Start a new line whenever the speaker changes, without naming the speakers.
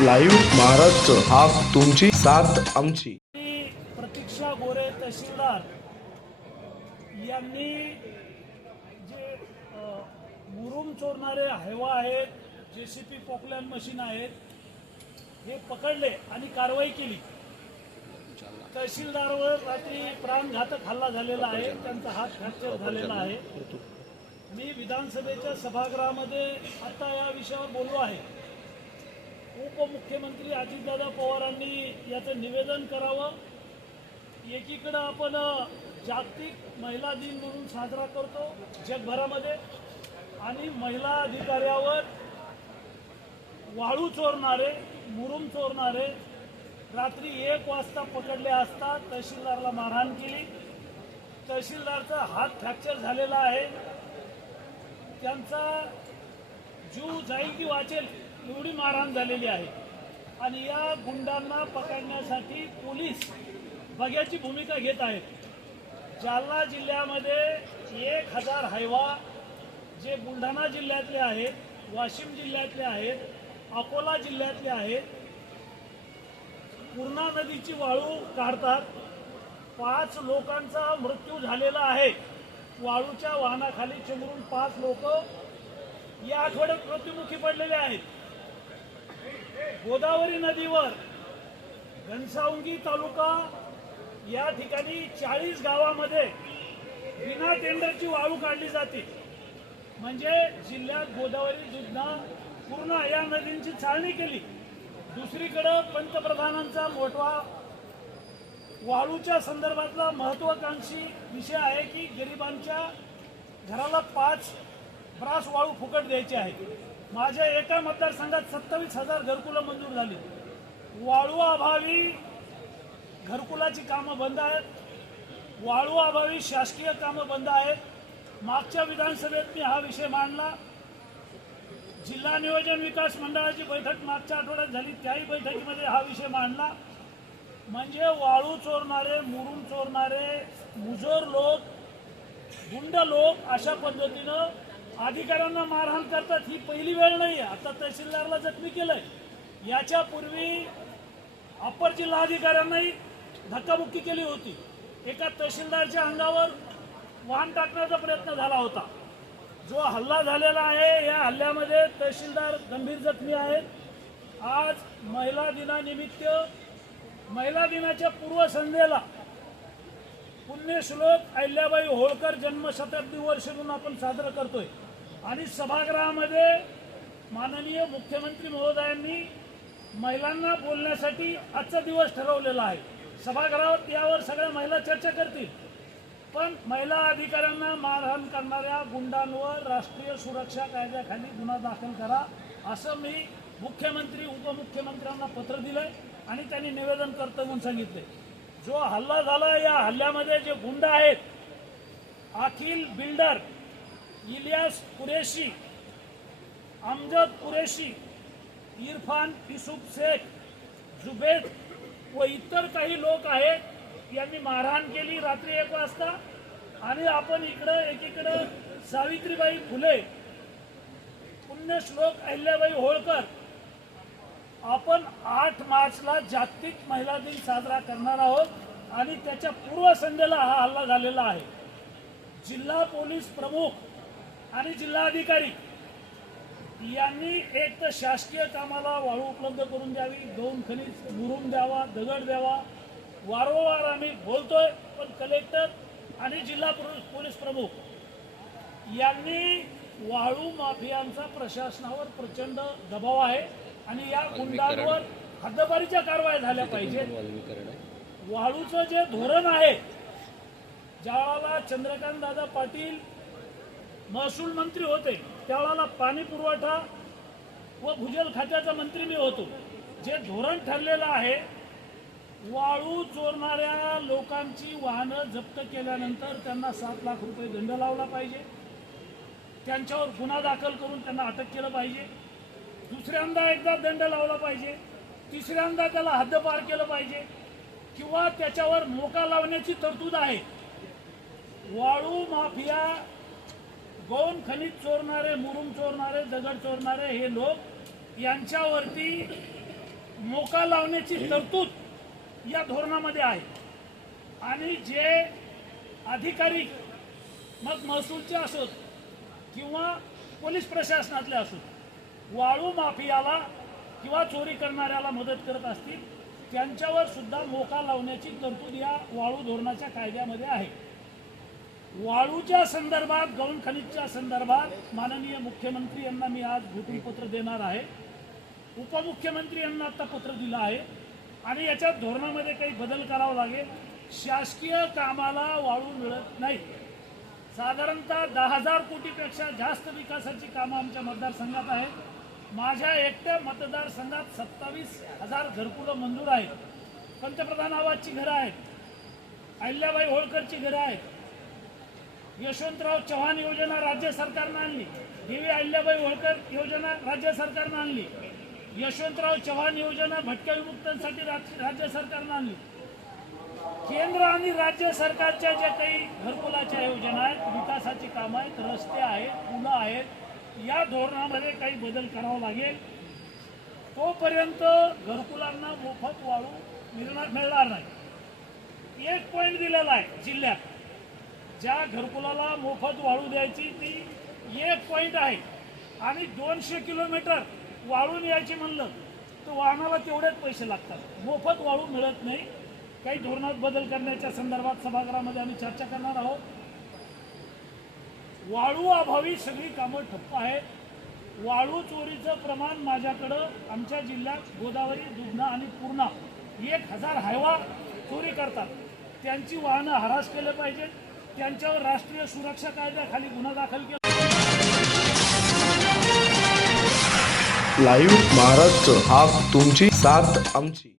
Live Maharashtra हा तुमची साथ आमची.
प्रतीक्षा गोरे तहसीलदार यांनी जे मुरुम चोरणारे हायवा आहेत जे सी पी पॉकलॅन मशीन आहेत हे पकडले आणि कारवाई केली. तहसीलदारवर रात्री प्राणघातक हल्ला झालेला आहे त्यांचा हात फ्रॅक्चर झालेला आहे. मी विधानसभेच्या सभागृहामध्ये आता या विषयावर बोललो आहे. उपमुख्यमंत्री अजितदादा पवारांनी याचं निवेदन करावं. एकीकडं आपण जागतिक महिला दिन म्हणून साजरा करतो जगभरामध्ये आणि महिला अधिकाऱ्यावर वाळू चोरणारे मुरुम चोरणारे रात्री एक वाजता पकडले असता तहसीलदारला मारहाण केली. तहसीलदारचा हात फ्रॅक्चर झालेला आहे. त्यांचा जीव जाईल की वाचेल? एवढी मारहाण झालेली आहे. आणि या गुंडांना पकडण्यासाठी पोलीस बघ्याची भूमिका घेत आहेत. जालना जिल्ह्यामध्ये एक हजार हैवा जे बुलढाणा जिल्ह्यातले आहेत वाशिम जिल्ह्यातले आहेत अकोला जिल्ह्यातले आहेत पूर्णा नदीची वाळू काढतात. पाच लोकांचा मृत्यू झालेला आहे. वाळूच्या वाहनाखाली चिमरून पाच लोक या आठवड्यात मृत्युमुखी पडलेले आहेत. गोदावरी नदीवर घनसावंगी तालुका या ठिकाणी चाळीस गावामध्ये विना टेंडरची वाळू काढली जाते. म्हणजे जिल्ह्यात गोदावरी दुधना पूर्ण या नदींची चाळणी केली. दुसरीकडं पंतप्रधानांचा मोठवा वाळूच्या संदर्भातला महत्वाकांक्षी विषय आहे की गरिबांच्या घराला पाच ब्रास वाळू फुकट द्यायची आहे. माझ्या एका मतदारसंघात सत्तावीस हजार घरकुलं मंजूर झाली. वाळू अभावी घरकुलाची कामं बंद आहेत. वाळू अभावी शासकीय कामं बंद आहेत. मागच्या विधानसभेत मी हा विषय मांडला. जिल्हा नियोजन विकास मंडळाची बैठक मागच्या आठवड्यात झाली. त्याही बैठकीमध्ये हा विषय मांडला. म्हणजे वाळू चोरणारे मुरुम चोरणारे मुजोर लोक गुंड लोक अशा पद्धतीनं अधिकाऱ्यांना मारहाण करतात ही पहिली वेळ नाही आहे आता तहसीलदारला जखमी केलंय. याच्यापूर्वी अप्पर जिल्हाधिकाऱ्यांनाही धक्काबुक्की केली होती. एका तहसीलदारच्या अंगावर वाहन टाकण्याचा प्रयत्न झाला होता. जो हल्ला झालेला आहे या हल्ल्यामध्ये तहसीलदार गंभीर जखमी आहेत. आज महिला दिनानिमित्त महिला दिनाच्या पूर्वसंध्येला पुण्यश्लोक अहिल्याबाई होळकर जन्मशताब्दी वर्ष म्हणून आपण साजरं करतोय. आणि सभागृहामध्ये माननीय मुख्यमंत्री महोदयांनी महिलांना बोलण्यासाठी आजचा दिवस ठरवलेला आहे. सभागृहात यावर सगळ्या महिला चर्चा करतील. पण महिला अधिकाऱ्यांना मारहाण करणाऱ्या गुंडांवर राष्ट्रीय सुरक्षा कायद्याखाली गुन्हा दाखल करा असं मी मुख्यमंत्री उपमुख्यमंत्र्यांना पत्र दिलंय आणि त्यांनी निवेदन करतं म्हणून सांगितले जो हल्ला झाला या हल्ल्यामध्ये जे गुंड आहेत अखिल बिल्डर इलियास कुरेशी अमजद कुरेशी इरफान युसुफ शेख जुबेद व इतर काही लोक आहेत यांनी मारहाण केली रात्री एक वाजता. आणि आपण इकडं एकीकडं सावित्रीबाई फुले पुण्यश्लोक अहिल्याबाई होळकर आपण आठ मार्चला जागतिक महिला दिन साजरा करणार आहोत आणि त्याच्या पूर्वसंध्येला हा हल्ला झालेला आहे. जिल्हा पोलीस प्रमुख आणि जिल्हाधिकारी यांनी एक तर शासकीय कामाला वाळू उपलब्ध करून द्यावी दोन खनिज मुरुम द्यावा दगड द्यावा. वारंवार आम्ही बोलतोय पण कलेक्टर आणि जिल्हा पोलीस पोलीस प्रमुख यांनी वाळू माफियांचा प्रशासनावर प्रचंड दबाव आहे आणि या गुंडांवर हद्दपारीच्या कारवाया झाल्या पाहिजेत. वाळूचं जे धोरण आहे ज्यावेळेला चंद्रकांत दादा पाटील महसूल मंत्री होते. त्यावेळेला पाणी पुरवठा व भूजल खात्याचा मंत्री मी होतो. जे धोरण ठरलेलं आहे वाळू चोरणाऱ्या लोकांची वाहनं जप्त केल्यानंतर त्यांना सात लाख रुपये दंड लावला पाहिजे. त्यांच्यावर गुन्हा दाखल करून त्यांना अटक केलं पाहिजे. दुसऱ्यांदा एकदा दंड लावला पाहिजे. तिसऱ्यांदा त्याला हद्दपार केलं पाहिजे. किंवा त्याच्यावर मोका लावण्याची तरतूद आहे. वाळू माफिया गौण खनिज चोरणारे मुरुम चोरणारे दगड चोरणारे हे लोक यांच्यावरती मोका लावण्याची तरतूद या धोरणामध्ये आहे. आणि जे अधिकारी मग महसूलचे असोत किंवा पोलीस प्रशासनातले असोत वाळू माफियाला किंवा चोरी करणाऱ्याला मदत करत असतील त्यांच्यावर सुद्धा मोका लावण्याची तरतूद या वाळू धोरणाच्या कायद्यामध्ये आहे. वाळूच्या संदर्भात गौण खनिजच्या संदर्भात माननीय मुख्यमंत्री यांना मी आज घोषणपत्र देणार आहे. उपमुख्यमंत्री यांना आता पत्र दिलं आहे. आणि याच्यात धोरणामध्ये काही बदल करावा लागेल. शासकीय कामाला वाळू मिळत नाही. साधारणतः दहा हजार कोटीपेक्षा जास्त विकासाची कामं आमच्या मतदारसंघात आहेत. माझ्या एकट्या मतदारसंघात सत्तावीस हजार घरकुलं मंजूर आहेत. पंतप्रधान आवाजची घरं आहेत. अहिल्याबाई होळकरची घरं आहेत. यशवंतराव चव्हाण योजना राज्य सरकारनं आणली. देवी अहिल्याबाई होळकर योजना राज्य सरकारनं आणली. यशवंतराव चव्हाण योजना भटक्या विमुक्तांसाठी राज- राज्य सरकारनं आणली. केंद्र आणि राज्य सरकारच्या ज्या काही घरकुलाच्या योजना आहेत विकासाची कामं आहेत रस्ते आहेत पुलं आहेत या धोरणामध्ये काही बदल करावा लागेल. तोपर्यंत घरकुलांना मोफत वाळू मिळणार मिळणार नाही. एक पॉईंट दिलेला आहे जिल्ह्यात. ज्या घरकुलाला मोफत वाळू द्यायची ती एक पॉईंट आहे. आणि दोनशे किलोमीटर वाळून यायची म्हणलं तर वाहनाला तेवढेच पैसे लागतात. मोफत वाळू मिळत नाही. काही धोरणात बदल करण्याच्या संदर्भात सभागृहामध्ये आम्ही चर्चा करणार आहोत. वाळू अभावी सगळी कामं ठप्प आहेत. वाळू चोरीचं प्रमाण माझ्याकडं आमच्या जिल्ह्यात गोदावरी दुधना आणि पूर्णा एक हजार हायवा चोरी करतात. त्यांची वाहनं हराश केले पाहिजेत. त्यांच्यावर राष्ट्रीय सुरक्षा कायद्याखाली गुन्हा दाखल केला.
लाईव्ह महाराष्ट्र हा तुमची साथ आमची.